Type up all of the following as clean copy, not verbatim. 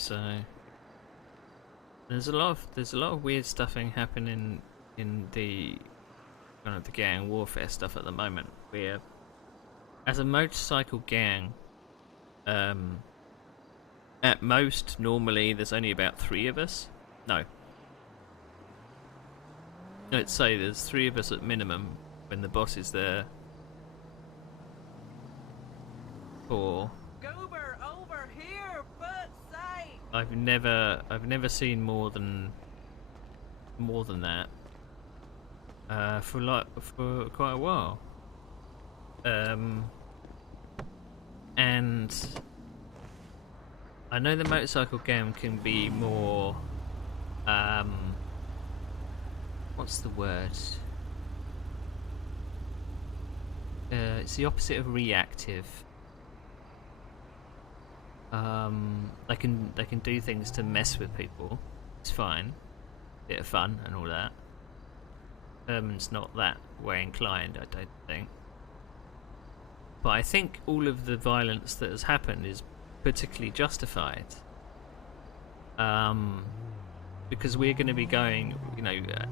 So there's a lot of weird stuffing happening in the kind of the gang warfare stuff at the moment. Where as a motorcycle gang, um, at most normally there's only about three of us. No, let's say there's three of us at minimum when the boss is there. Or Goober over here, foot sight. I've never seen more than that for quite a while. And I know the motorcycle gang can be more what's the word? It's the opposite of reactive. They can do things to mess with people. It's fine, bit of fun and all that. Herman's not that way inclined, I don't think. But I think all of the violence that has happened is particularly justified. Because we're going to be going,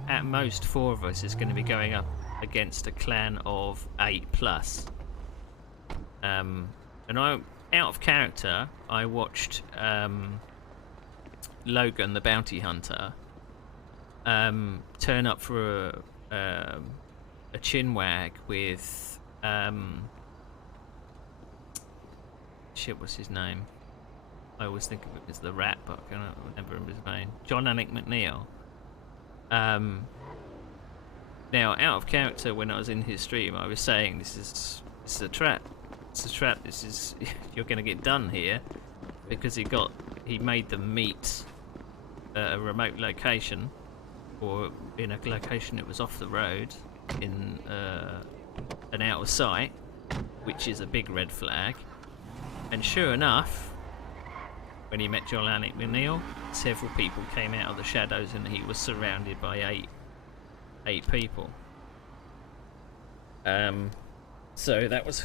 at most four of us is going to be going up against a clan of 8 plus. And I, out of character, I watched Logan the bounty hunter turn up for a chinwag with shit, what's his name? I always think of it as the rat, but I can't remember his name. John Anik McNeil. Now, out of character, when I was in his stream, I was saying this is a trap. It's a trap. This is you're going to get done here, because he made them meet at a remote location, or in a location that was off the road, in an out of sight, which is a big red flag. And sure enough, when he met John Anik McNeil, several people came out of the shadows, and he was surrounded by eight people. So that was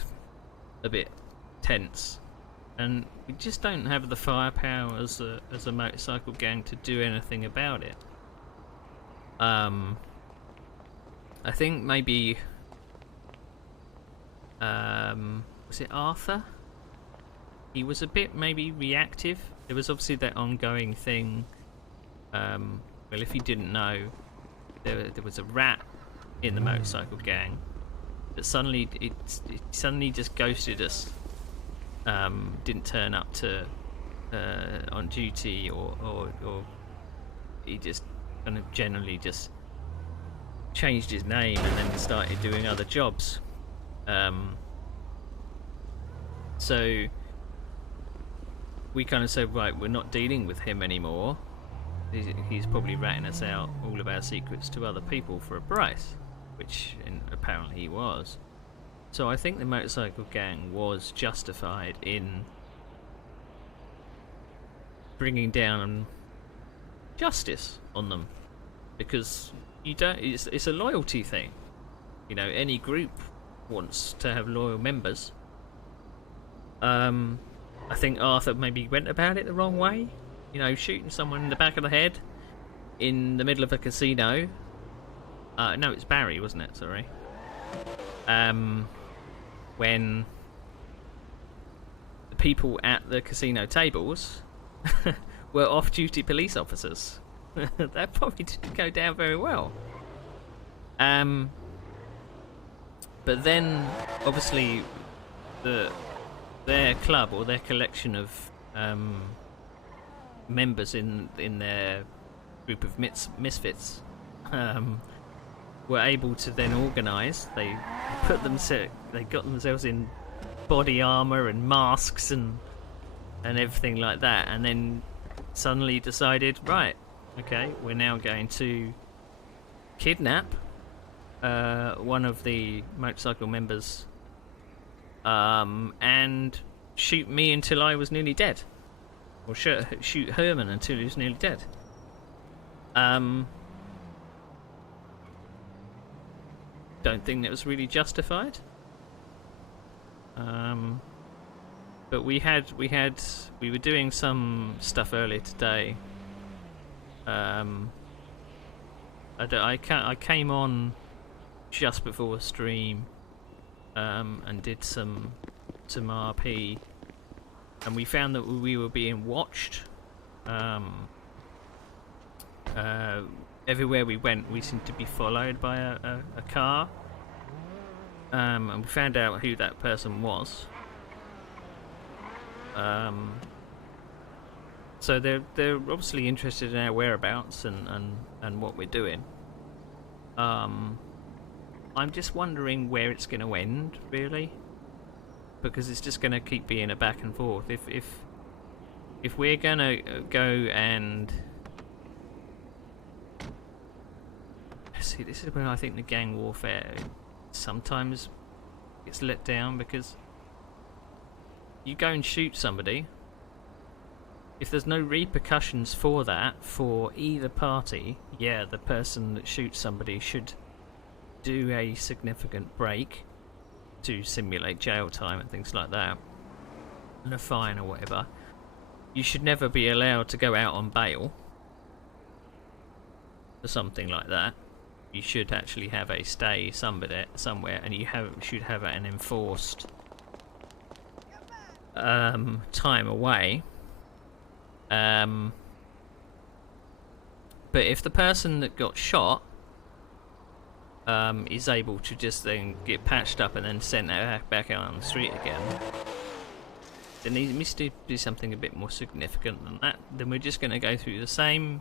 a bit tense, and we just don't have the firepower as a motorcycle gang to do anything about it. I think maybe was it Arthur? He was a bit maybe reactive. There was obviously that ongoing thing. Well, if you didn't know, there was a rat in the motorcycle gang that suddenly it suddenly just ghosted us. Didn't turn up to on duty, or he just kind of generally just changed his name and then started doing other jobs. So we kind of said, right, we're not dealing with him anymore. He's probably ratting us out all of our secrets to other people for a price, which apparently he was. So I think the motorcycle gang was justified in bringing down justice on them, because you don't. It's a loyalty thing. Any group wants to have loyal members. I think Arthur maybe went about it the wrong way. Shooting someone in the back of the head in the middle of a casino. No, it's Barry, wasn't it? Sorry. When the people at the casino tables were off-duty police officers. That probably didn't go down very well. But then, obviously, their club, or their collection of members in their group of misfits, were able to then organise. They got themselves in body armour and masks and everything like that, and then suddenly decided, right, okay, we're now going to kidnap one of the motorcycle members, and shoot me until I was nearly dead, or shoot Herman until he was nearly dead. Don't think that was really justified. But But we were doing some stuff earlier today. I came on just before stream, and did some RP, and we found that we were being watched. Everywhere we went, we seemed to be followed by a car, and we found out who that person was. So they're obviously interested in our whereabouts and what we're doing. I'm just wondering where it's going to end, really, because it's just going to keep being a back and forth. If we're going to go and see, this is where I think the gang warfare sometimes gets let down, because you go and shoot somebody. If there's no repercussions for that for either party, yeah, the person that shoots somebody should do a significant break to simulate jail time and things like that, and a fine or whatever. You should never be allowed to go out on bail for something like that. You should actually have a stay somewhere, and you should have an enforced time away. But if the person that got shot is able to just then get patched up and then sent back out on the street again, then there needs to be something a bit more significant than that. Then we're just going to go through the same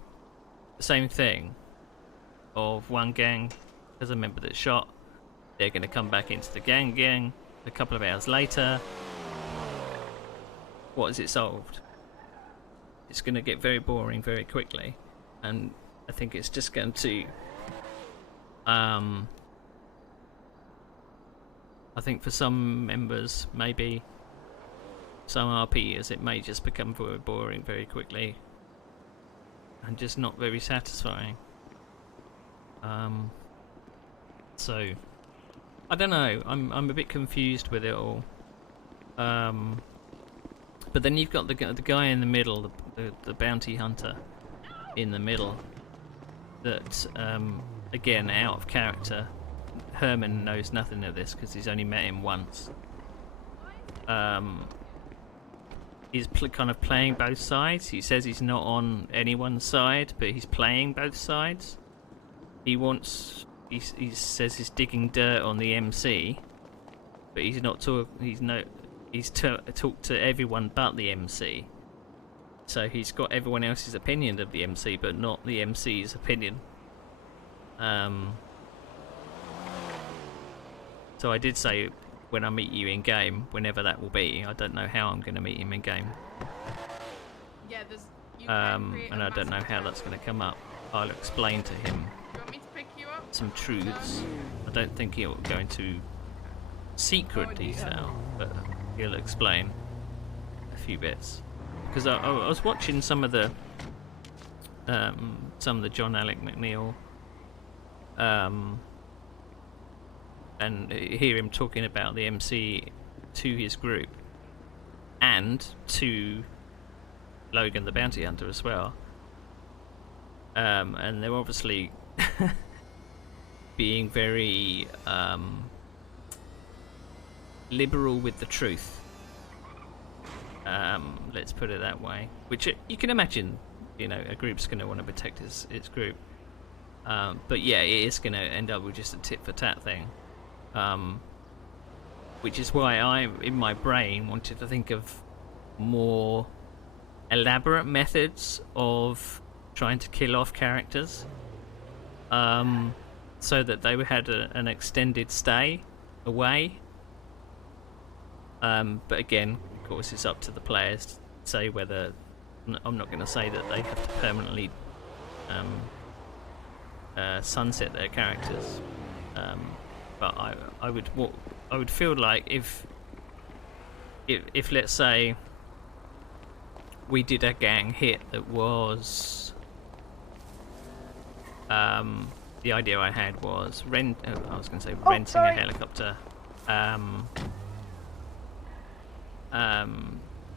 thing of one gang has a member that's shot. They're going to come back into the gang a couple of hours later. What is it solved? It's going to get very boring very quickly, and I think it's just going to I think for some members, maybe some RPers, it may just become very boring very quickly and just not very satisfying. So I don't know, I'm a bit confused with it all. But then you've got the guy in the middle, the bounty hunter in the middle, that again, out of character. Herman knows nothing of this because he's only met him once. He's kind of playing both sides. He says he's not on anyone's side, but he's playing both sides. He says he's digging dirt on the MC, but he's not he's talked to everyone but the MC. So he's got everyone else's opinion of the MC, but not the MC's opinion. So I did say, when I meet you in game, whenever that will be, I don't know how I'm going to meet him in game. Yeah, and I don't know how that's going to come up. I'll explain to him You want me to pick you up? some truths. I don't think he'll go into secret detail, but he'll explain a few bits. Because I was watching some of the John Alec McNeil, and hear him talking about the MC to his group and to Logan the Bounty Hunter as well. And they're obviously being very liberal with the truth. Let's put it that way. Which you can imagine, a group's going to want to protect its group. But yeah, it is going to end up with just a tit for tat thing. Which is why I, in my brain, wanted to think of more elaborate methods of trying to kill off characters, so that they had an extended stay away. But again, of course, it's up to the players to say whether. I'm not going to say that they have to permanently sunset their characters, but I would feel like if let's say we did a gang hit that was the idea I had was renting a helicopter,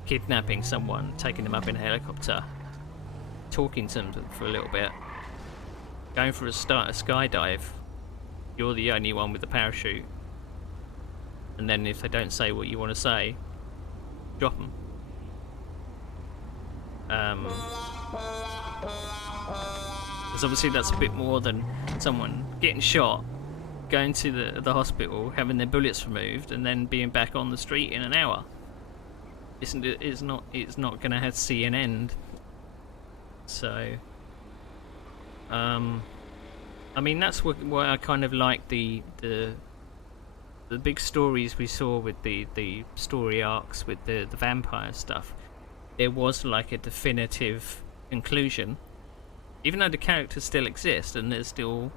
kidnapping someone, taking them up in a helicopter, talking to them for a little bit, going for a skydive. You're the only one with the parachute, and then if they don't say what you want to say, drop them. Because obviously that's a bit more than someone getting shot, going to the hospital, having their bullets removed, and then being back on the street in an hour. It's not going to see an end. So, I mean, that's why I kind of like the big stories we saw with the story arcs with the vampire stuff. There was like a definitive conclusion, even though the characters still exist and there's still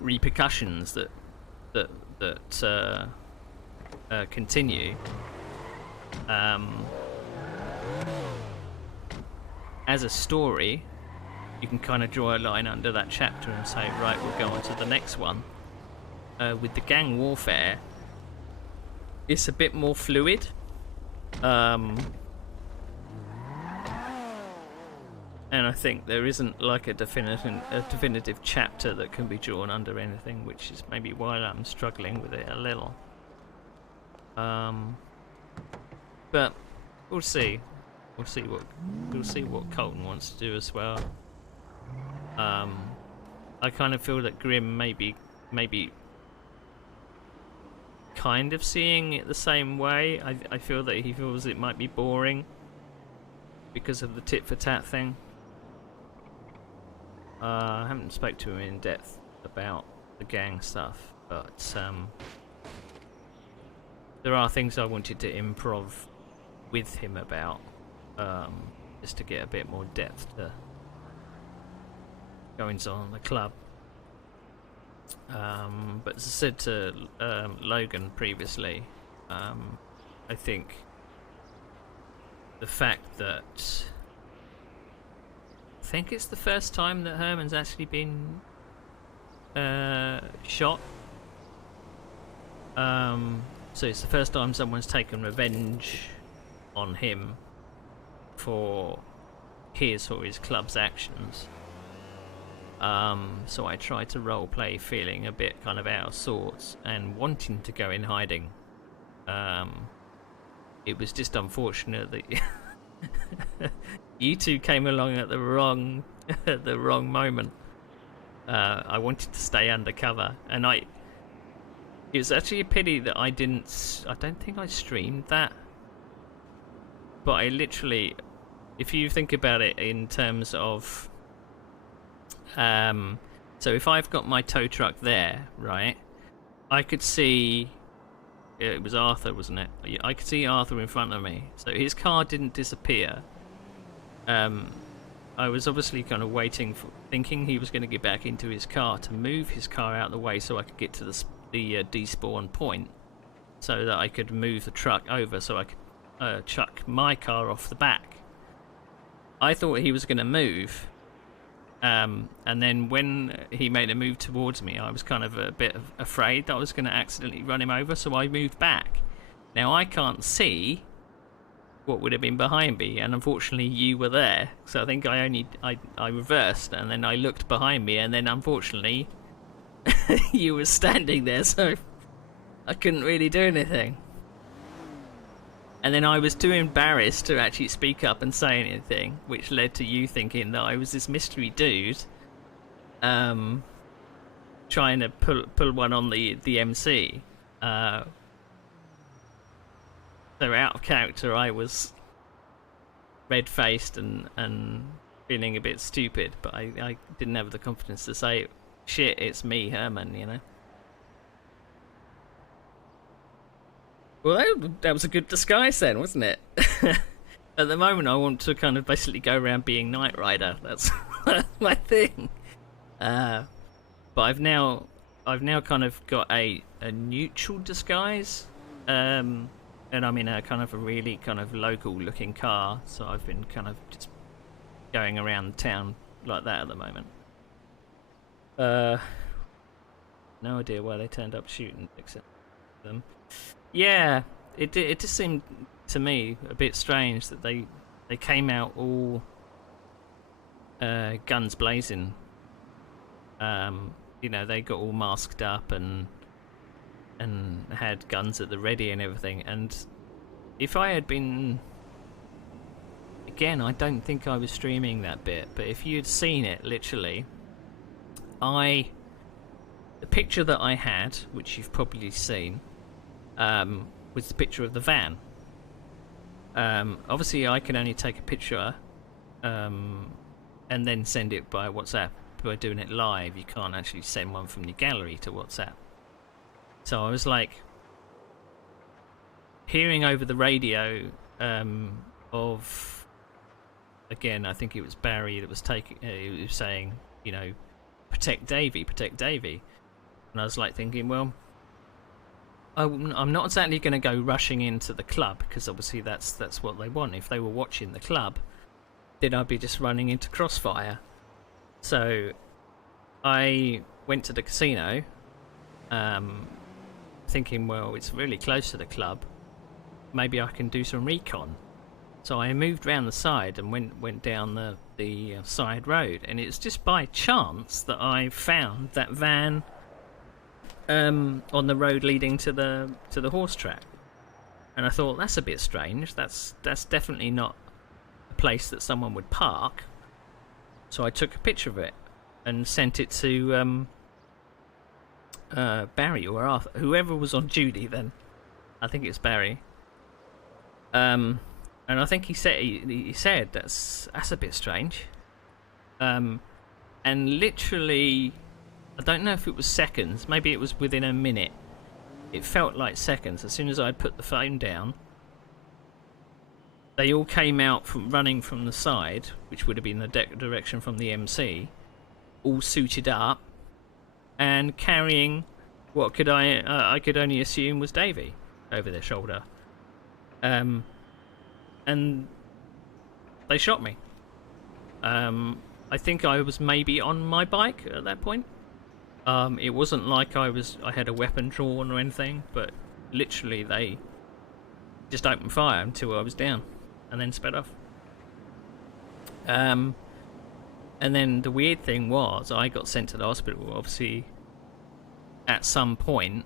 repercussions that continue. As a story, you can kind of draw a line under that chapter and say, right, we'll go on to the next one. With the gang warfare, it's a bit more fluid. And I think there isn't like a definitive chapter that can be drawn under anything, which is maybe why I'm struggling with it a little. But we'll see. We'll see what Colton wants to do as well. I kind of feel that Grimm maybe kind of seeing it the same way. I feel that he feels it might be boring because of the tit for tat thing. I haven't spoke to him in depth about the gang stuff, but there are things I wanted to improv with him about, just to get a bit more depth to goings on in the club. But as I said to Logan previously, I think the fact that I think it's the first time that Herman's actually been shot. So it's the first time someone's taken revenge on him for his or his club's actions. So I tried to roleplay feeling a bit kind of out of sorts and wanting to go in hiding. It was just unfortunate that you two came along at the wrong moment. I wanted to stay undercover, and it was actually a pity that I don't think I streamed that. But I literally, if you think about it in terms of so if I've got my tow truck there, right, I could see, it was Arthur, wasn't it? I could see Arthur in front of me, so his car didn't disappear. I was obviously kind of thinking he was going to get back into his car to move his car out of the way so I could get to the despawn point, so that I could move the truck over so I could chuck my car off the back. I thought he was going to move. And then when he made a move towards me, I was kind of a bit afraid that I was going to accidentally run him over, so I moved back. Now I can't see what would have been behind me, and unfortunately you were there, so I think I reversed, and then I looked behind me, and then unfortunately you were standing there, so I couldn't really do anything. And then I was too embarrassed to actually speak up and say anything, which led to you thinking that I was this mystery dude, trying to pull one on the MC. So out of character, I was red-faced and feeling a bit stupid, but I didn't have the confidence to say, "Shit, it's me, Herman," you know. Well, that was a good disguise then, wasn't it? At the moment, I want to kind of basically go around being Knight Rider. That's my thing. But I've now kind of got a neutral disguise, and I'm in a kind of a really kind of local looking car. So I've been kind of just going around town like that at the moment. No idea why they turned up shooting except them. Yeah, it just seemed to me a bit strange that they came out all guns blazing. You know, they got all masked up and had guns at the ready and everything. And if I had been, again, I don't think I was streaming that bit, but if you'd seen it, literally, the picture that I had, which you've probably seen, was the picture of the van. Obviously, I can only take a picture and then send it by WhatsApp. By doing it live, you can't actually send one from your gallery to WhatsApp. So I was like hearing over the radio of, again, I think it was Barry that was he was saying, you know, protect Davey, protect Davey. And I was like thinking, well, I'm not exactly going to go rushing into the club, because obviously that's what they want. If they were watching the club, then I'd be just running into crossfire. So I went to the casino, thinking, well, it's really close to the club, maybe I can do some recon. So I moved round the side and went down the side road, and it's just by chance that I found that van on the road leading to the horse track. And I thought, that's a bit strange. That's definitely not a place that someone would park. So I took a picture of it and sent it to Barry or Arthur, whoever was on duty then. I think it's Barry. And I think he said that's a bit strange. And literally, I don't know if it was seconds, maybe it was within a minute. It felt like seconds. As soon as I'd put the phone down, they all came out running from the side, which would have been the direction from the MC, all suited up and carrying what I could only assume was Davey over their shoulder. And they shot me. I think I was maybe on my bike at that point. It wasn't like I had a weapon drawn or anything, but literally they just opened fire until I was down, and then sped off. And then the weird thing was, I got sent to the hospital. Obviously, at some point,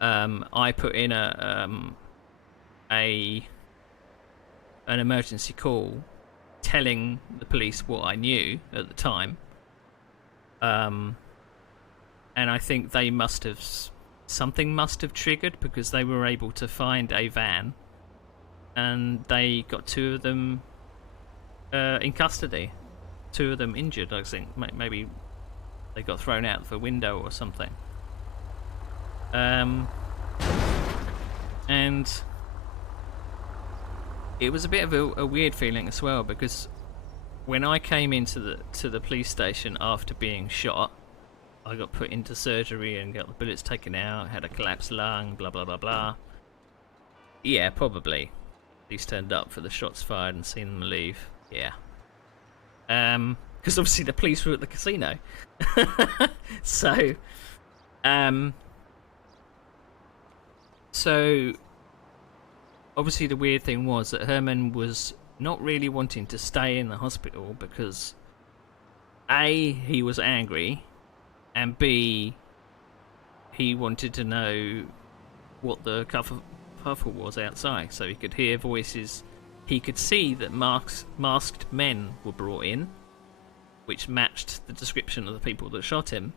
I put in an emergency call, telling the police what I knew at the time. And I think something must have triggered, because they were able to find a van, and they got two of them in custody. Two of them injured, I think. Maybe they got thrown out the window or something. And it was a bit of a weird feeling as well, because when I came into the police station after being shot, I got put into surgery and got the bullets taken out, had a collapsed lung, blah blah blah blah. Yeah, probably. Police turned up for the shots fired and seen them leave. Yeah. Because obviously the police were at the casino. So obviously the weird thing was that Herman was not really wanting to stay in the hospital, because A, he was angry, and B, he wanted to know what the kerfuffle was outside, so he could hear voices. He could see that masked men were brought in, which matched the description of the people that shot him.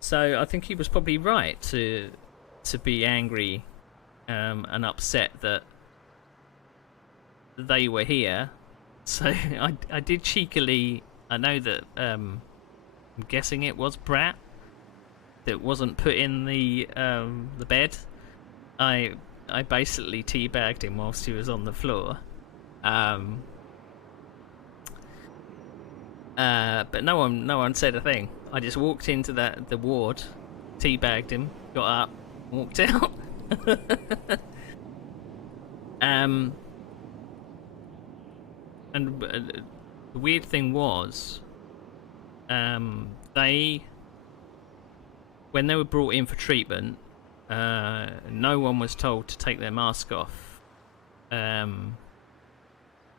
So I think he was probably right to be angry and upset that they were here. So I did cheekily, I know that I'm guessing it was Brat that wasn't put in the bed. I basically teabagged him whilst he was on the floor. But no one said a thing. I just walked into the ward, teabagged him, got up, walked out. And the weird thing was, when they were brought in for treatment, No one was told to take their mask off,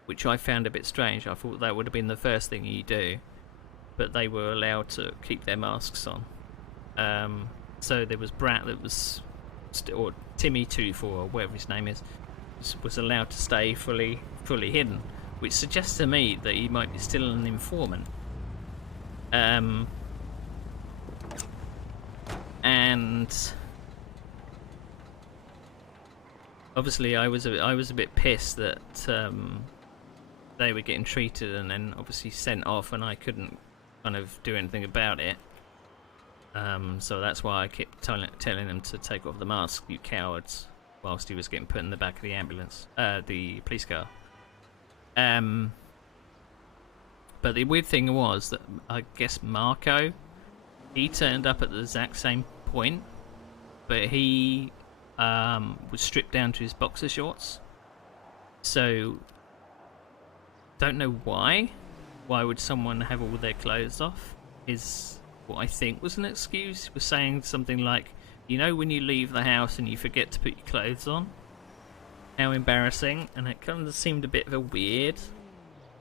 which I found a bit strange. I thought that would have been the first thing you do, but they were allowed to keep their masks on. So there was Brat that was, or Timmy Tooth or whatever his name is, was allowed to stay fully hidden, which suggests to me that he might be still an informant. And obviously I was a bit pissed that they were getting treated and then obviously sent off, and I couldn't kind of do anything about it. So that's why I kept telling them to take off the mask, you cowards, whilst he was getting put in the back of the ambulance, the police car. But the weird thing was that I guess Marco, he turned up at the exact same point, but he was stripped down to his boxer shorts. So, don't know why. Why would someone have all their clothes off? Is what I think was an excuse. He was saying something like, you know, when you leave the house and you forget to put your clothes on? How embarrassing. And it kind of seemed a bit of a weird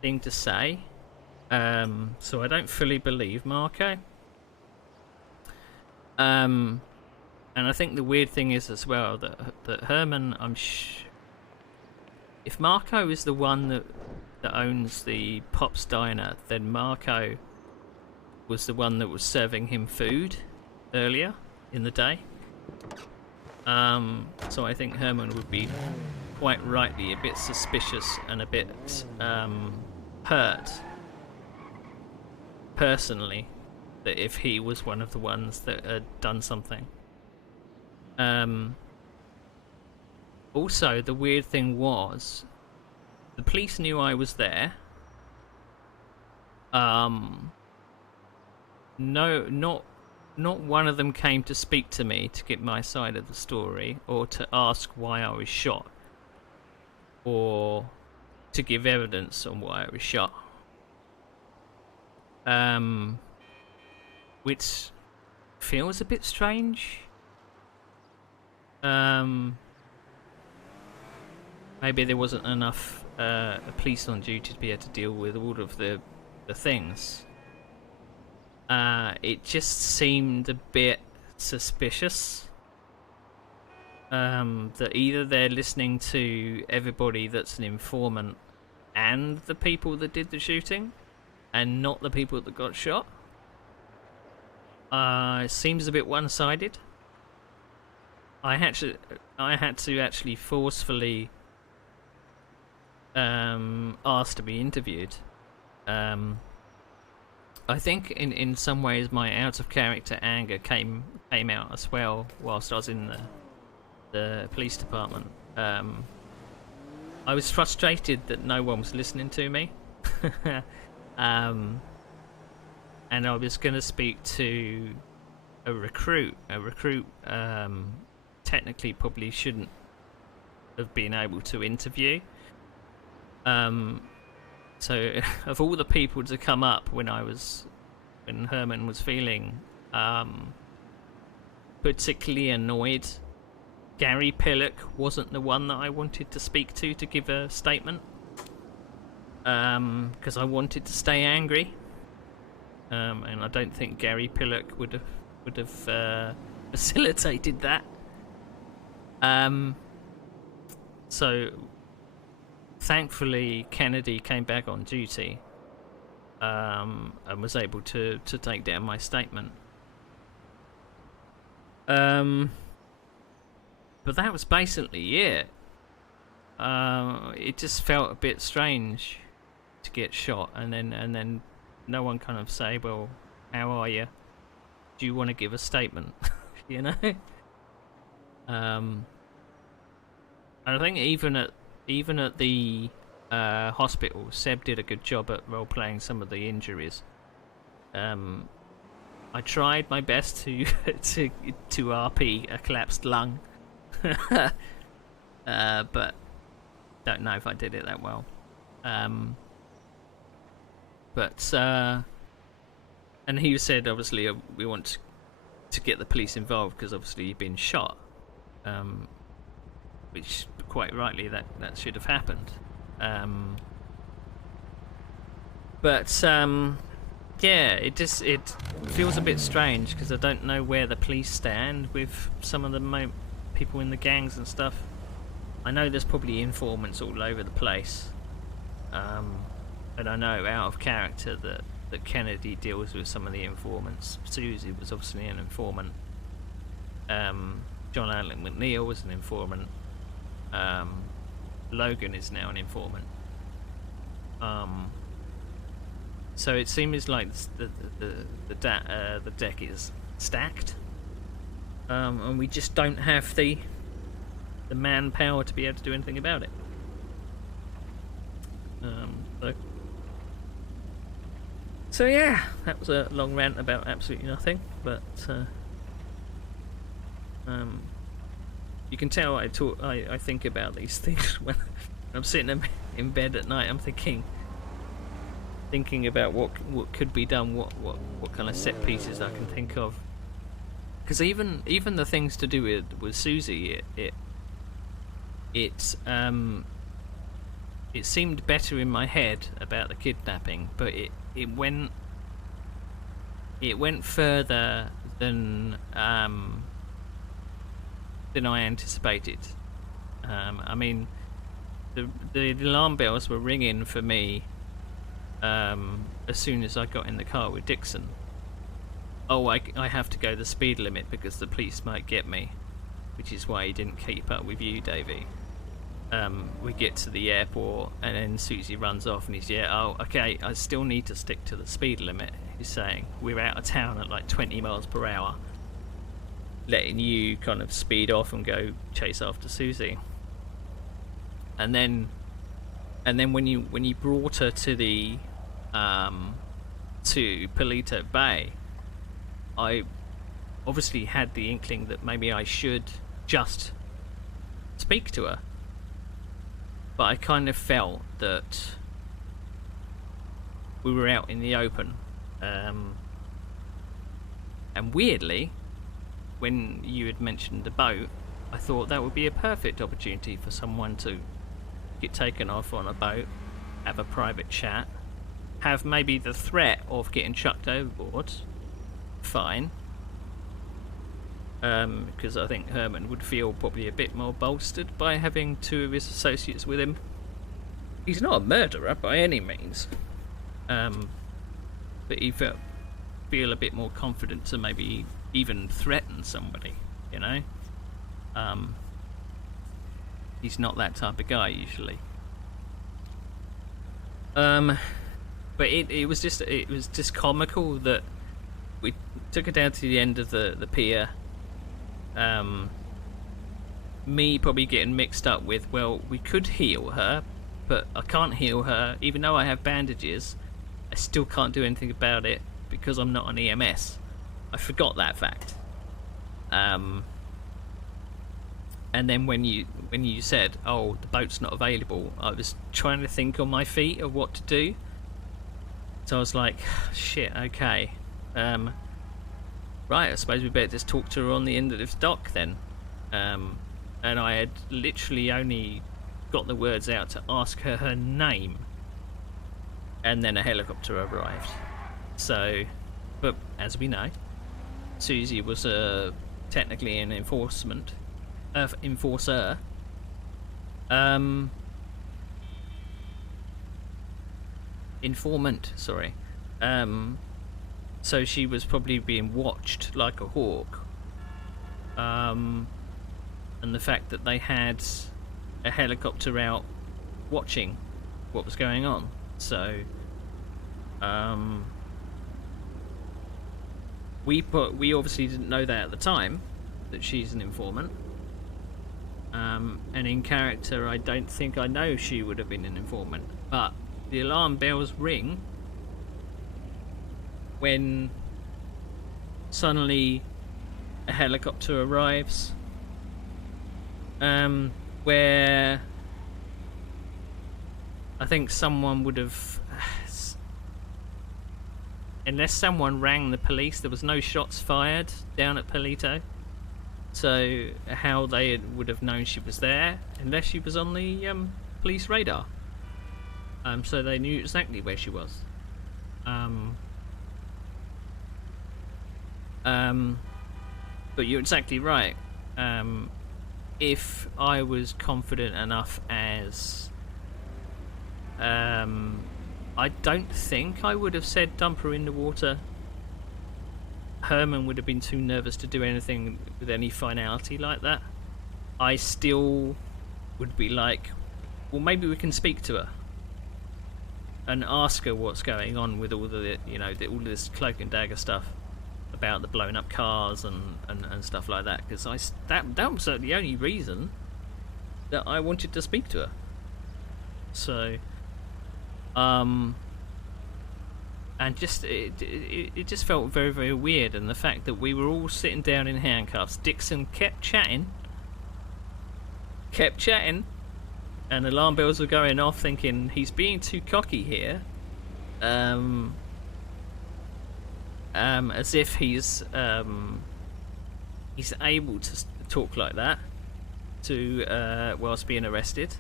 thing to say. So I don't fully believe Marco. And I think the weird thing is as well that Herman, if Marco is the one that owns the Pop's Diner, then Marco was the one that was serving him food earlier in the day. So I think Herman would be quite rightly a bit suspicious and a bit hurt personally, that if he was one of the ones that had done something. Also, the weird thing was, the police knew I was there. No, not one of them came to speak to me to get my side of the story, or to ask why I was shot, or to give evidence on why I was shot. Which feels a bit strange. Maybe there wasn't enough police on duty to be able to deal with all of the things. It just seemed a bit suspicious. That either they're listening to everybody that's an informant and the people that did the shooting, and not the people that got shot. It seems a bit one-sided. I had to actually forcefully ask to be interviewed. I think in some ways my out of character anger came out as well whilst I was in the police department. I was frustrated that no one was listening to me. And I was going to speak to a recruit. Technically probably shouldn't have been able to interview. So of all the people to come up when Herman was feeling particularly annoyed, Gary Pillock wasn't the one that I wanted to speak to give a statement. Because I wanted to stay angry. And I don't think Gary Pillock would have facilitated that. So thankfully Kennedy came back on duty and was able to take down my statement. But that was basically it. It just felt a bit strange to get shot and then no one kind of say, well, how are you? Do you want to give a statement? You know? And I think even at the hospital, Seb did a good job at role playing some of the injuries. I tried my best to RP a collapsed lung, but don't know if I did it that well. And he said, obviously, we want to get the police involved because obviously you've been shot. which quite rightly that should have happened. But yeah, it feels a bit strange because I don't know where the police stand with some of the people in the gangs and stuff. I know there's probably informants all over the place, and I know out of character that Kennedy deals with some of the informants. Susie was obviously an informant. John Allen McNeil was an informant. Logan is now an informant. So it seems like the deck is stacked, and we just don't have the manpower to be able to do anything about it. So yeah, that was a long rant about absolutely nothing, but you can tell I think about these things when I'm sitting in bed at night. I'm thinking about what could be done, what kind of set pieces I can think of. Because even the things to do with Susie, it seemed better in my head about the kidnapping, but it went further than I anticipated. I mean, the alarm bells were ringing for me as soon as I got in the car with Dixon. Oh, I have to go the speed limit because the police might get me, which is why he didn't keep up with you, Davey. We get to the airport and then Susie runs off and he's, oh, okay, I still need to stick to the speed limit. He's saying, we're out of town at like 20 miles per hour, letting you kind of speed off and go chase after Susie. And then when you brought her to the to Palito Bay, I obviously had the inkling that maybe I should just speak to her. But I kind of felt that we were out in the open. And weirdly, when you had mentioned the boat, I thought that would be a perfect opportunity for someone to get taken off on a boat, have a private chat, have maybe the threat of getting chucked overboard. Fine. Because I think Herman would feel probably a bit more bolstered by having two of his associates with him. He's not a murderer by any means, but he feel a bit more confident to maybe even threaten somebody, you know. He's not that type of guy usually. But it was just comical that we took her down to the end of the pier. Me probably getting mixed up with, well, we could heal her, but I can't heal her. Even though I have bandages, I still can't do anything about it because I'm not an EMS. I forgot that fact. And then when you said, oh, the boat's not available, I was trying to think on my feet of what to do. So I was like, shit, okay. Right, I suppose we better just talk to her on the end of this dock then. And I had literally only got the words out to ask her name, and then a helicopter arrived. So, but as we know, Susie was technically an enforcer. Informant, sorry. So she was probably being watched like a hawk. And the fact that they had a helicopter out watching what was going on. So we obviously didn't know that at the time, that she's an informant. And in character, I don't think I know she would have been an informant. But the alarm bells ring when suddenly a helicopter arrives, where I think someone would have, unless someone rang the police, there was no shots fired down at Palito. So how they would have known she was there unless she was on the police radar. So they knew exactly where she was. But you're exactly right. If I was confident enough as... I don't think I would have said dump her in the water. Herman would have been too nervous to do anything with any finality like that. I still would be like, well, maybe we can speak to her and ask her what's going on with all the, you know, all this cloak and dagger stuff about the blown up cars and stuff like that. Because that was the only reason that I wanted to speak to her. So, and just it just felt very, very weird, and the fact that we were all sitting down in handcuffs. Dixon kept chatting, and alarm bells were going off, thinking he's being too cocky here, as if he's able to talk like that to whilst being arrested.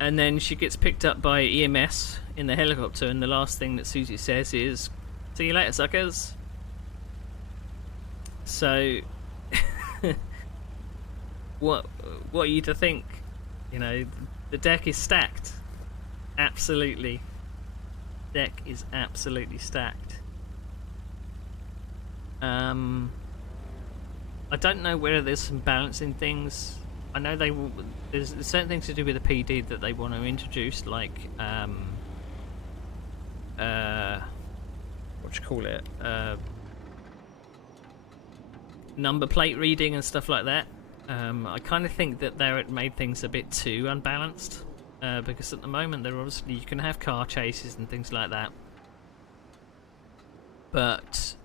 And then she gets picked up by EMS in the helicopter, and the last thing that Susie says is, "See you later, suckers." So, what are you to think? You know, the deck is stacked. Absolutely. Deck is absolutely stacked. I don't know whether there's some balancing things. I know there's certain things to do with the PD that they want to introduce, like what do you call it? Number plate reading and stuff like that. I kind of think that it made things a bit too unbalanced, because at the moment there obviously you can have car chases and things like that, but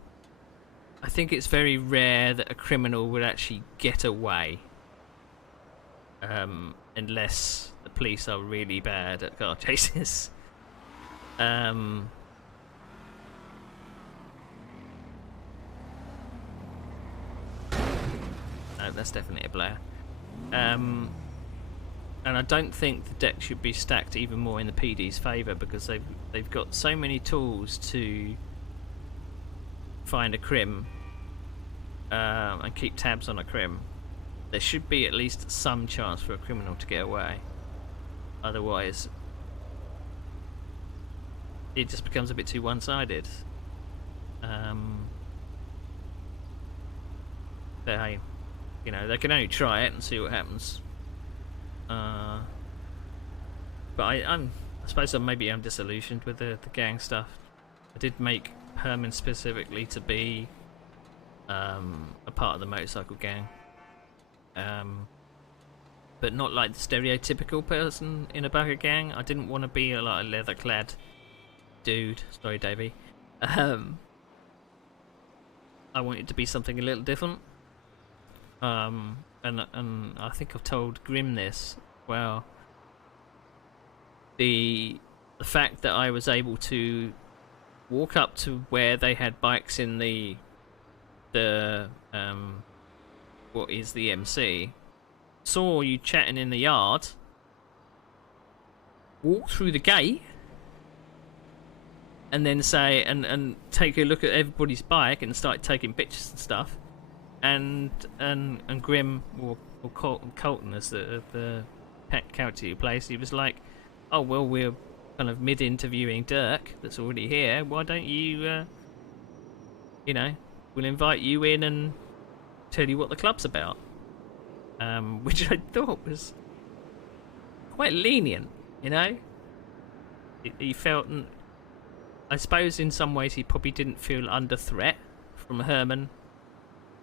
I think it's very rare that a criminal would actually get away. Unless the police are really bad at car chases. No, that's definitely a Blair. And I don't think the deck should be stacked even more in the PD's favour, because they've got so many tools to find a crim and keep tabs on a crim. There should be at least some chance for a criminal to get away. Otherwise, it just becomes a bit too one-sided. But hey, you know, they can only try it and see what happens. But I suppose maybe I'm disillusioned with the gang stuff. I did make Herman specifically to be a part of the motorcycle gang. But not like the stereotypical person in a biker gang. I didn't want to be a leather-clad dude. Sorry, Davey. I wanted to be something a little different. And I think I've told Grim this. Well, the fact that I was able to walk up to where they had bikes in the what is the MC, saw you chatting in the yard, walk through the gate, and then say and take a look at everybody's bike and start taking pictures and stuff, and Grim or Colton as the pet character who plays, he was like, "Oh well, we're kind of mid-interviewing Dirk that's already here. Why don't you, you know, we'll invite you in and tell you what the club's about," which I thought was quite lenient, you know. He felt, I suppose in some ways he probably didn't feel under threat from Herman,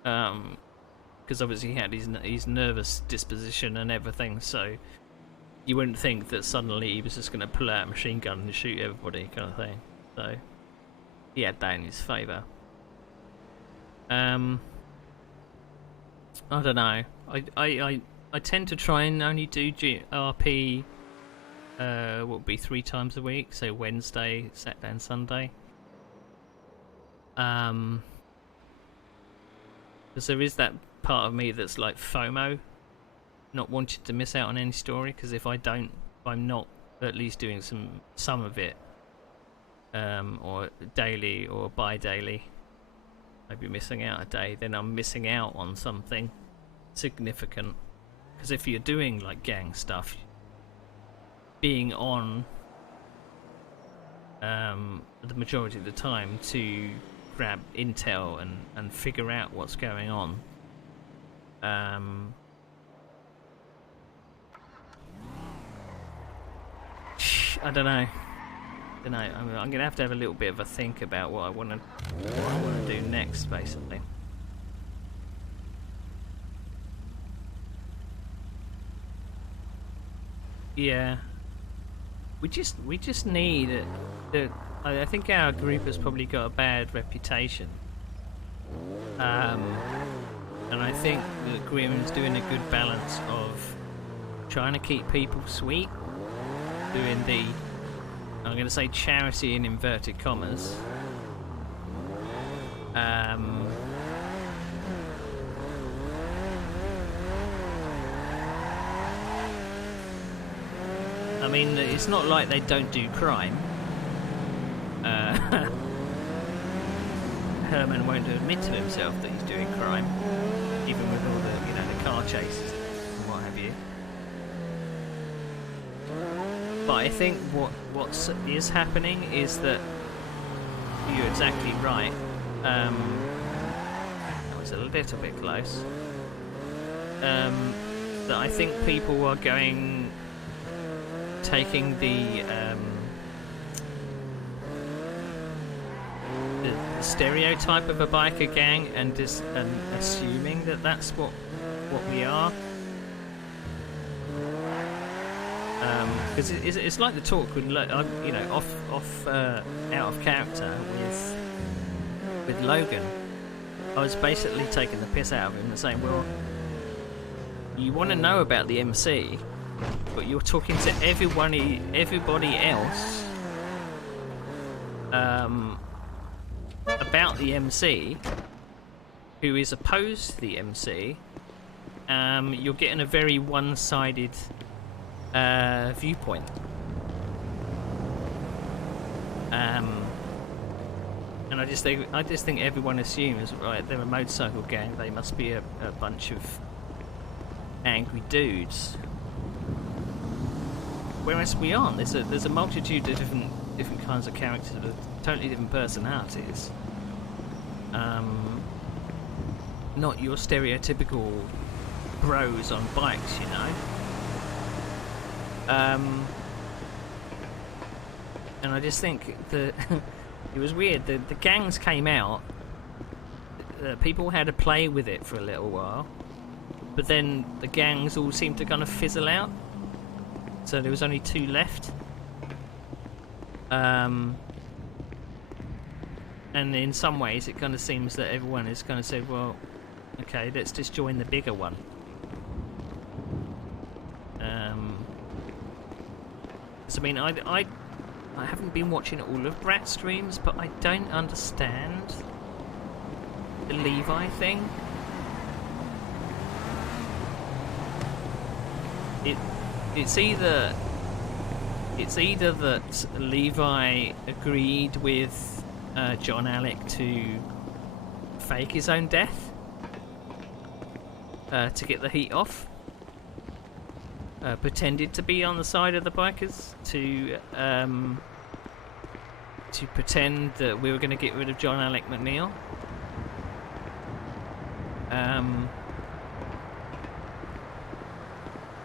because obviously he had his nervous disposition and everything, so you wouldn't think that suddenly he was just going to pull out a machine gun and shoot everybody kind of thing. So he had that in his favour. I don't know. I tend to try and only do RP what would be 3 times a week, so Wednesday, Saturday and Sunday. Because there is that part of me that's like FOMO, not wanting to miss out on any story. Because if I don't, if I'm not at least doing some of it, or daily or bi-daily, maybe missing out a day, then I'm missing out on something significant. Because if you're doing like gang stuff, being on the majority of the time to grab intel and figure out what's going on, I don't know. I'm gonna have to have a little bit of a think about what I want to do next, basically. Yeah, we just need I think our group has probably got a bad reputation, and I think that Grim's doing a good balance of trying to keep people sweet, doing the, I'm going to say, charity in inverted commas. I mean, it's not like they don't do crime. Herman won't admit to himself that he's doing crime, even with all the, the car chases and what have you. But I think what is happening is that you're exactly right. That was a little bit close. That I think people are taking the stereotype of a biker gang and assuming that that's what we are. Because it's like the talk with off out of character with Logan. I was basically taking the piss out of him and saying, well, you want to know about the MC, but you're talking to everybody else about the MC who is opposed to the MC. You're getting a very one-sided viewpoint. And I just think everyone assumes, right, they're a motorcycle gang, they must be a bunch of angry dudes. Whereas we aren't. There's a multitude of different kinds of characters with totally different personalities. Not your stereotypical bros on bikes, you know. And I just think that it was weird. The gangs came out. People had to play with it for a little while, but then the gangs all seemed to kind of fizzle out. So there was only 2 left. And in some ways, it kind of seems that everyone has kind of said, "Well, okay, let's just join the bigger one." So I mean, I haven't been watching all of Brat's streams, but I don't understand the Levi thing. It's either that Levi agreed with John Alec to fake his own death to get the heat off, pretended to be on the side of the bikers to pretend that we were going to get rid of John Alec McNeil.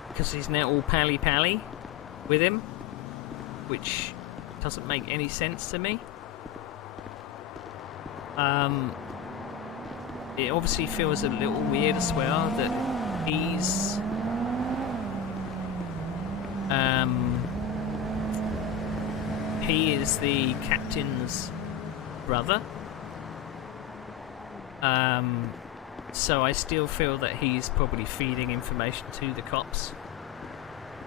Because he's now all pally with him, which doesn't make any sense to me. It obviously feels a little weird as well that he is the captain's brother. So I still feel that he's probably feeding information to the cops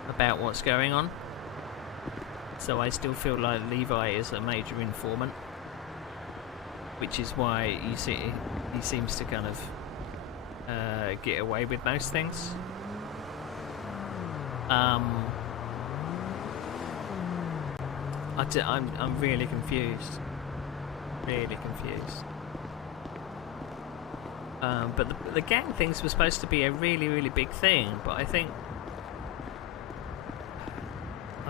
about what's going on. So I still feel like Levi is a major informant, which is why you see he seems to kind of get away with most things. I'm really confused. Really confused. But the gang things were supposed to be a really, really big thing, but I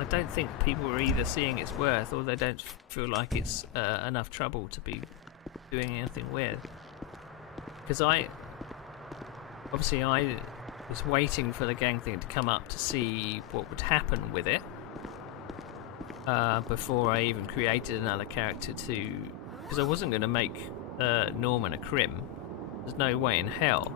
don't think people are either seeing its worth or they don't feel like it's enough trouble to be doing anything with. Because I was waiting for the gang thing to come up to see what would happen with it before I even created another character because I wasn't going to make Norman a crim. There's no way in hell.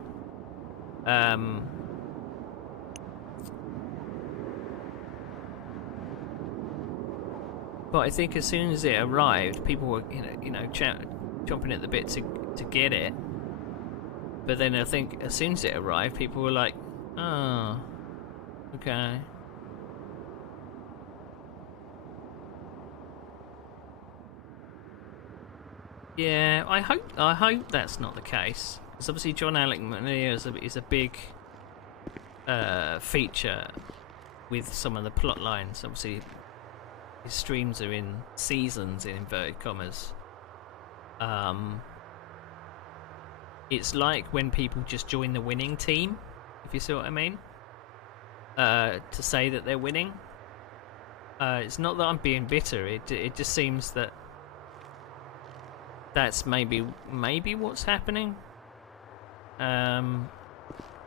But I think as soon as it arrived, people were chomping at the bit to get it. But then I think as soon as it arrived, people were like, "Oh, okay." Yeah, I hope that's not the case. Because obviously John Alec McNeil is a big feature with some of the plot lines. Obviously, his streams are in seasons in inverted commas. It's like when people just join the winning team, if you see what I mean. To say that they're winning. It's not that I'm being bitter. It just seems that that's maybe what's happening. And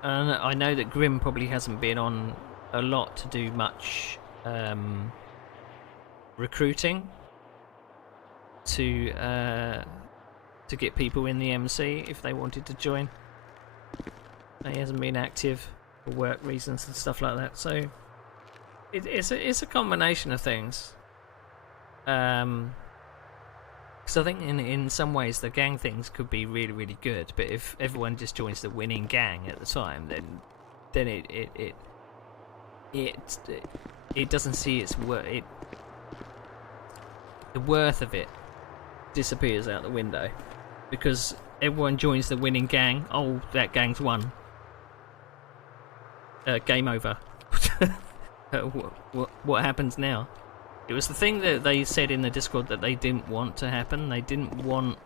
I know that Grimm probably hasn't been on a lot to do much recruiting to get people in the MC if they wanted to join. He hasn't been active for work reasons and stuff like that. So it's a combination of things. Because I think in some ways the gang things could be really, really good, but if everyone just joins the winning gang at the time, then it doesn't see its worth. The worth of it disappears out the window because everyone joins the winning gang. Oh, that gang's won. Game over. What happens now? It was the thing that they said in the Discord that they didn't want to happen. They didn't want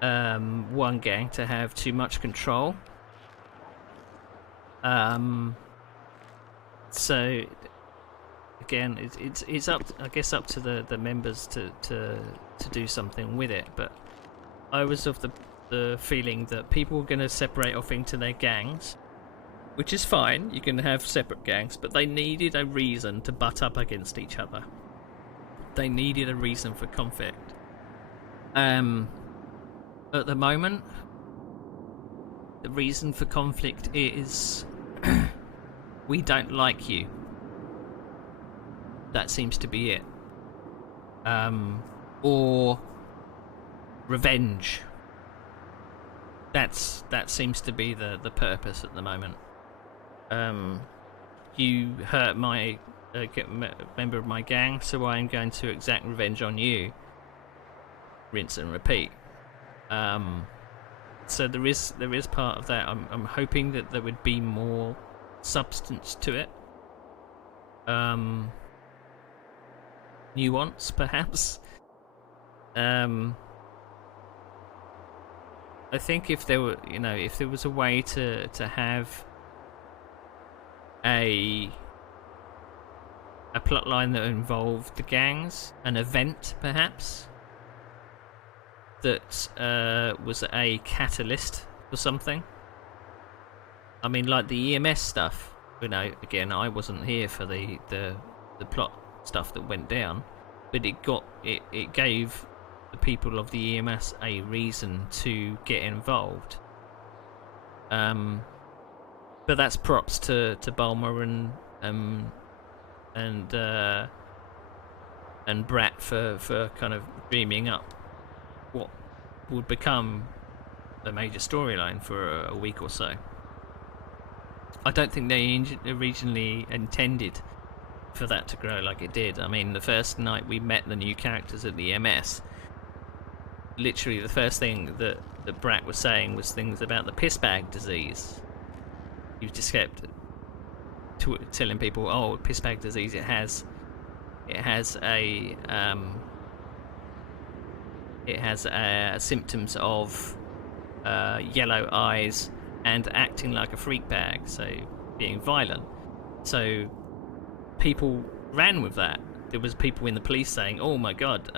one gang to have too much control. So again, it's up, I guess, up to the members to do something with it. But I was of the feeling that people were going to separate off into their gangs, which is fine. You can have separate gangs, but they needed a reason to butt up against each other. They needed a reason for conflict. At the moment, the reason for conflict is we don't like you. That seems to be it. Or revenge. That seems to be the purpose at the moment. You hurt my member of my gang, so I'm going to exact revenge on you. Rinse and repeat. So there is part of that. I'm hoping that there would be more substance to it. Nuance, perhaps. I think if there was a way to have a plot line that involved the gangs, an event perhaps that was a catalyst for something. I mean, like the EMS stuff. Again, I wasn't here for the plot stuff that went down, but it gave the people of the EMS a reason to get involved. But that's props to Bulmer and Brat for kind of dreaming up what would become a major storyline for a week or so. I don't think they originally intended for that to grow like it did. I mean, the first night we met the new characters at the EMS, literally the first thing that that Brat was saying was things about the piss bag disease. He just kept telling people, "Oh, piss bag disease. It has symptoms of yellow eyes and acting like a freak bag, so being violent." So people ran with that. There was people in the police saying, "Oh my God,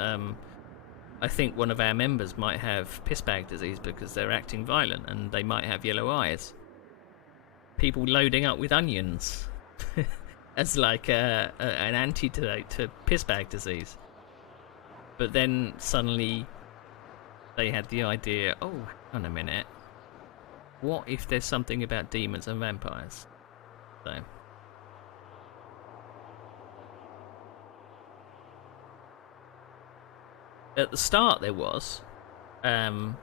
I think one of our members might have piss bag disease because they're acting violent and they might have yellow eyes." People loading up with onions as like an antidote to piss bag disease. But then suddenly they had the idea, oh, hang on a minute, what if there's something about demons and vampires? So at the start there was, and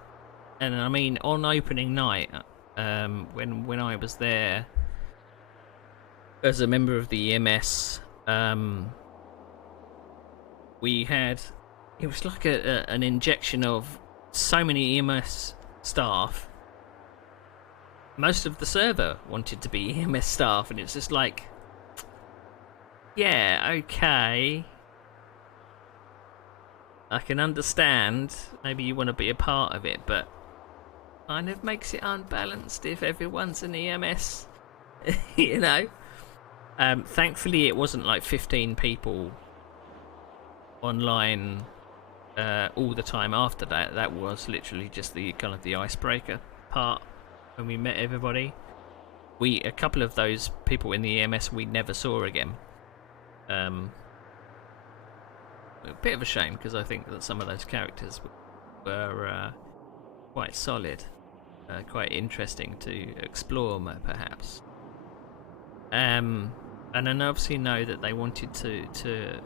I mean on opening night, when I was there as a member of the EMS, we had, it was like an injection of so many EMS staff. Most of the server wanted to be EMS staff, and it's just like, yeah, okay, I can understand maybe you want to be a part of it, but kind of makes it unbalanced if everyone's an EMS. You know. Thankfully it wasn't like 15 people online all the time after that. That was literally just the kind of the icebreaker part when we met everybody. A couple of those people in the EMS we never saw again. A bit of a shame, because I think that some of those characters were quite solid, quite interesting to explore perhaps. And I obviously know that they wanted to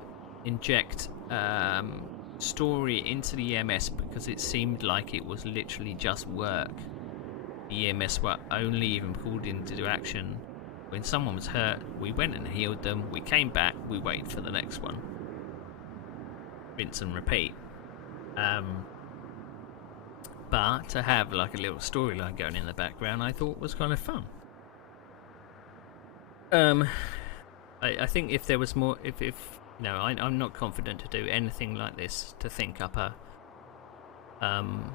inject story into the EMS because it seemed like it was literally just work. The EMS were only even called into action when someone was hurt. We went and healed them, we came back, we waited for the next one. Rinse and repeat. But to have like a little storyline going in the background, I thought was kind of fun. I think if there was more, if you know, I'm not confident to do anything like this, to think up an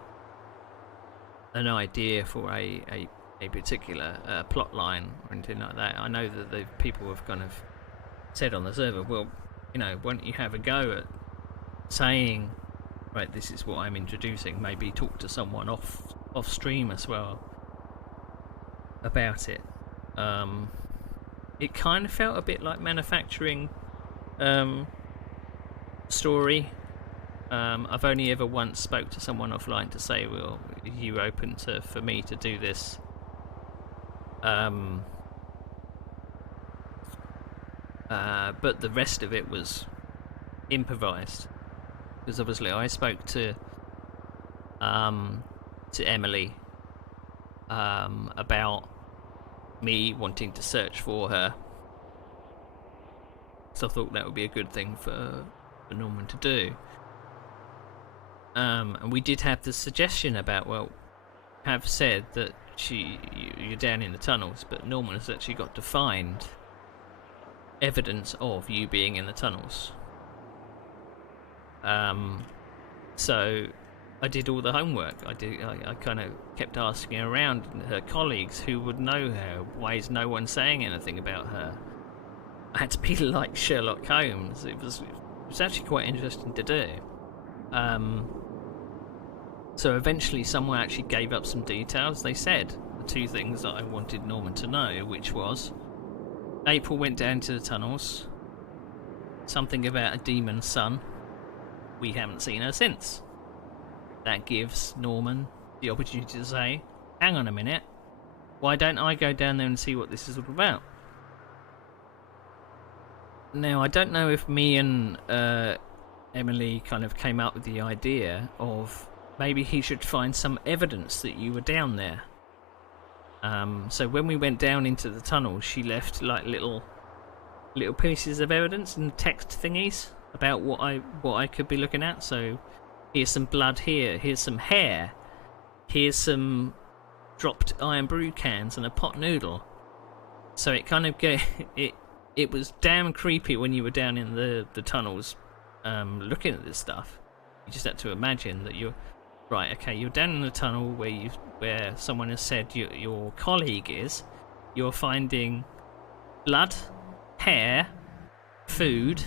idea for a particular plot line or anything like that. I know that the people have kind of said on the server, well, you know, why don't you have a go at saying, right, this is what I'm introducing, maybe talk to someone off stream as well about it. It kind of felt a bit like manufacturing story. I've only ever once spoke to someone offline to say, well, are you open for me to do this? But the rest of it was improvised, because obviously I spoke to Emily about me wanting to search for her, so I thought that would be a good thing for Norman to do. And we did have the suggestion about, well, have said that you're down in the tunnels, but Norman has actually got to find evidence of you being in the tunnels. So I did all the homework. I kind of kept asking around her colleagues who would know her. Why is no one saying anything about her? I had to be like Sherlock Holmes. It was actually quite interesting to do. So eventually someone actually gave up some details. They said the two things that I wanted Norman to know, which was April went down to the tunnels, something about a demon son. We haven't seen her since. That gives Norman the opportunity to say, hang on a minute, why don't I go down there and see what this is all about? Now, I don't know if me and Emily kind of came up with the idea of maybe he should find some evidence that you were down there. So when we went down into the tunnel, she left like little pieces of evidence and text thingies about what I could be looking at. So here's some blood here, here's some hair, here's some dropped iron brew cans and a pot noodle. So it kind of it was damn creepy when you were down in the tunnels looking at this stuff. You just had to imagine that you're right. Okay, you're down in the tunnel where someone has said your colleague is. You're finding blood, hair, food,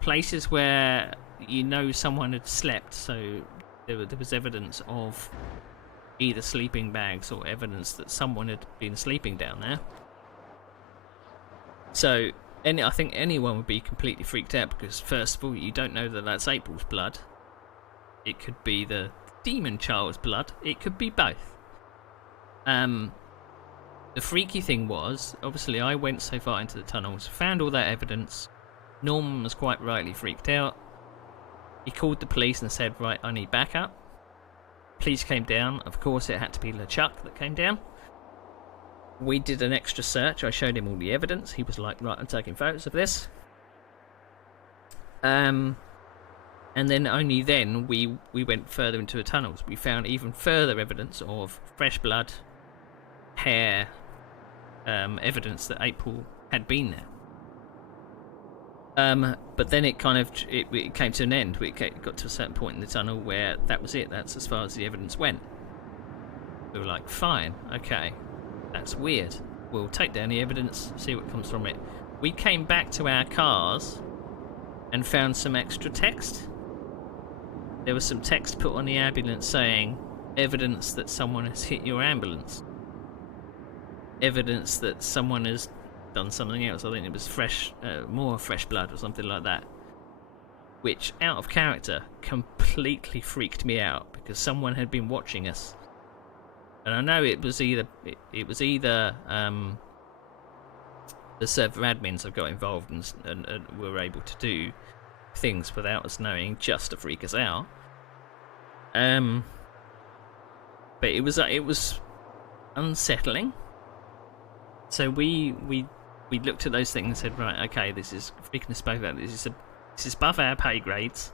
places where you know someone had slept. So there was evidence of either sleeping bags or evidence that someone had been sleeping down there. So I think anyone would be completely freaked out because, first of all, you don't know that that's April's blood. It could be the demon child's blood. It could be both. The freaky thing was, obviously, I went so far into the tunnels, found all that evidence. Norman was quite rightly freaked out. He called the police and said, right, I need backup. Police came down. Of course, it had to be LeChuck that came down. We did an extra search. I showed him all the evidence. He was like, right, I'm taking photos of this. And then only then we went further into the tunnels. We found even further evidence of fresh blood, hair, evidence that April had been there. But then it kind of it came to an end. It got to a certain point in the tunnel where that was it. That's as far as the evidence went. We were like, fine, okay, that's weird. We'll take down the evidence, see what comes from it. We came back to our cars and found some extra text. There was some text put on the ambulance saying, evidence that someone has hit your ambulance. Evidence that someone has done something else. I think it was more fresh blood or something like that. Which, out of character, completely freaked me out because someone had been watching us. And I know it was either the server admins have got involved and were able to do things without us knowing, just to freak us out. But it was unsettling. So we looked at those things and said, right, okay, this is freaking us both out. This is above our pay grades.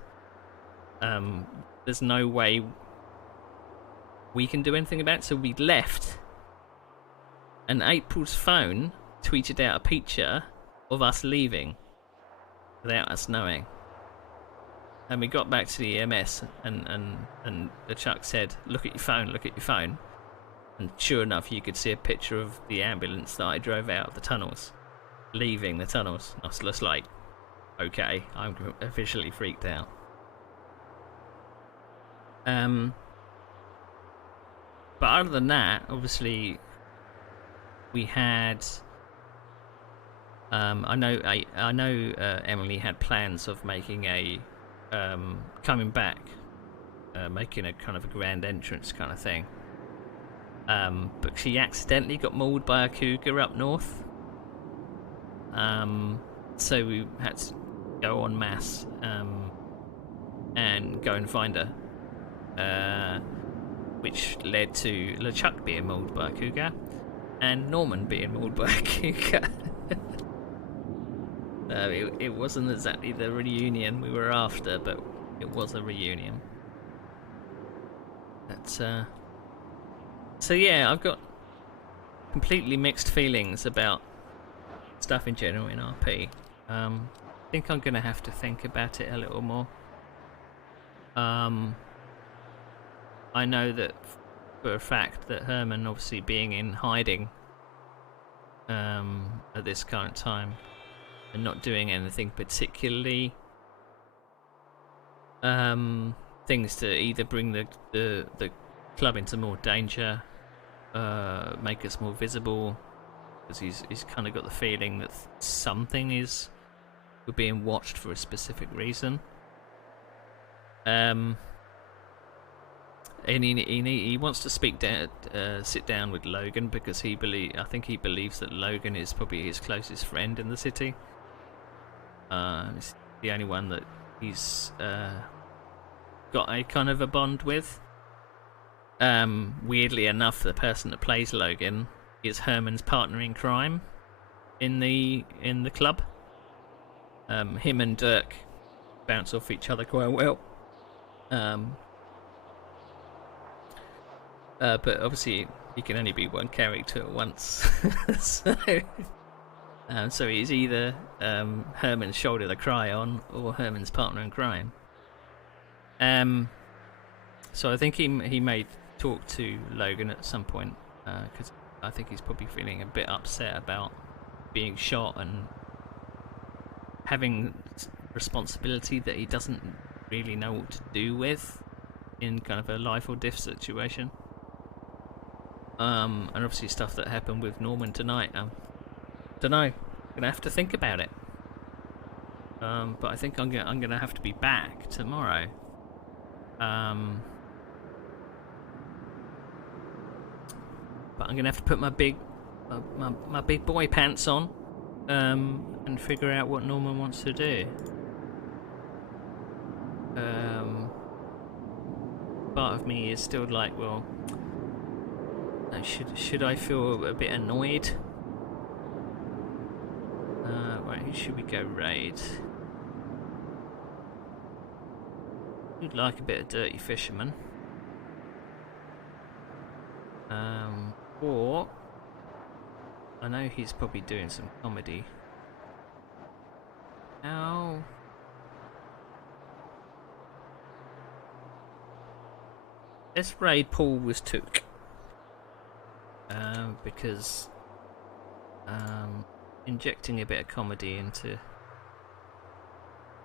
There's no way we can do anything about it. So we left, and April's phone tweeted out a picture of us leaving without us knowing. And we got back to the EMS, and the Chuck said, look at your phone. And sure enough, you could see a picture of the ambulance that I drove out of the tunnels, leaving the tunnels. I was just like, okay, I'm officially freaked out. But other than that, obviously, we had. I know Emily had plans of making coming back, making a kind of a grand entrance kind of thing. But she accidentally got mauled by a cougar up north. So we had to go en masse and go and find her. Which led to LeChuck being mauled by a cougar and Norman being mauled by a cougar. It wasn't exactly the reunion we were after, but it was a reunion. So yeah, I've got completely mixed feelings about stuff in general in RP. I think I'm going to have to think about it a little more. I know that for a fact that Herman, obviously being in hiding at this current time and not doing anything particularly, things to either bring the club into more danger, make us more visible, because he's kind of got the feeling that we're being watched for a specific reason. And he wants to sit down with Logan because I think he believes that Logan is probably his closest friend in the city. It's the only one that he's got a kind of a bond with. Weirdly enough, the person that plays Logan is Herman's partner in crime in the club. Him and Dirk bounce off each other quite well. But obviously, he can only be one character at once. so, so he's either Herman's shoulder to cry on or Herman's partner in crime. So I think he may talk to Logan at some point, because I think he's probably feeling a bit upset about being shot and having responsibility that he doesn't really know what to do with in kind of a life or death situation. And obviously stuff that happened with Norman tonight. Don't know. Gonna have to think about it. But I think I'm gonna have to be back tomorrow. But I'm gonna have to put my big boy pants on, and figure out what Norman wants to do. Part of me is still like, well, should I feel a bit annoyed? Right, who should we go raid? You'd like a bit of Dirty Fisherman. Or I know he's probably doing some comedy. How? Let's raid Paul was took. Because injecting a bit of comedy into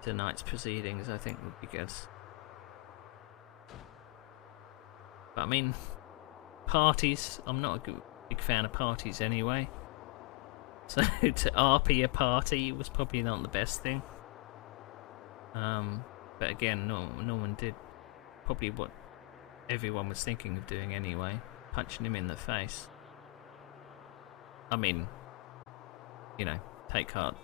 tonight's proceedings, I think, would be good. But I mean, parties, I'm not a big fan of parties anyway. So to RP a party was probably not the best thing. But again, Norman did probably what everyone was thinking of doing anyway, punching him in the face. I mean, you know, take heart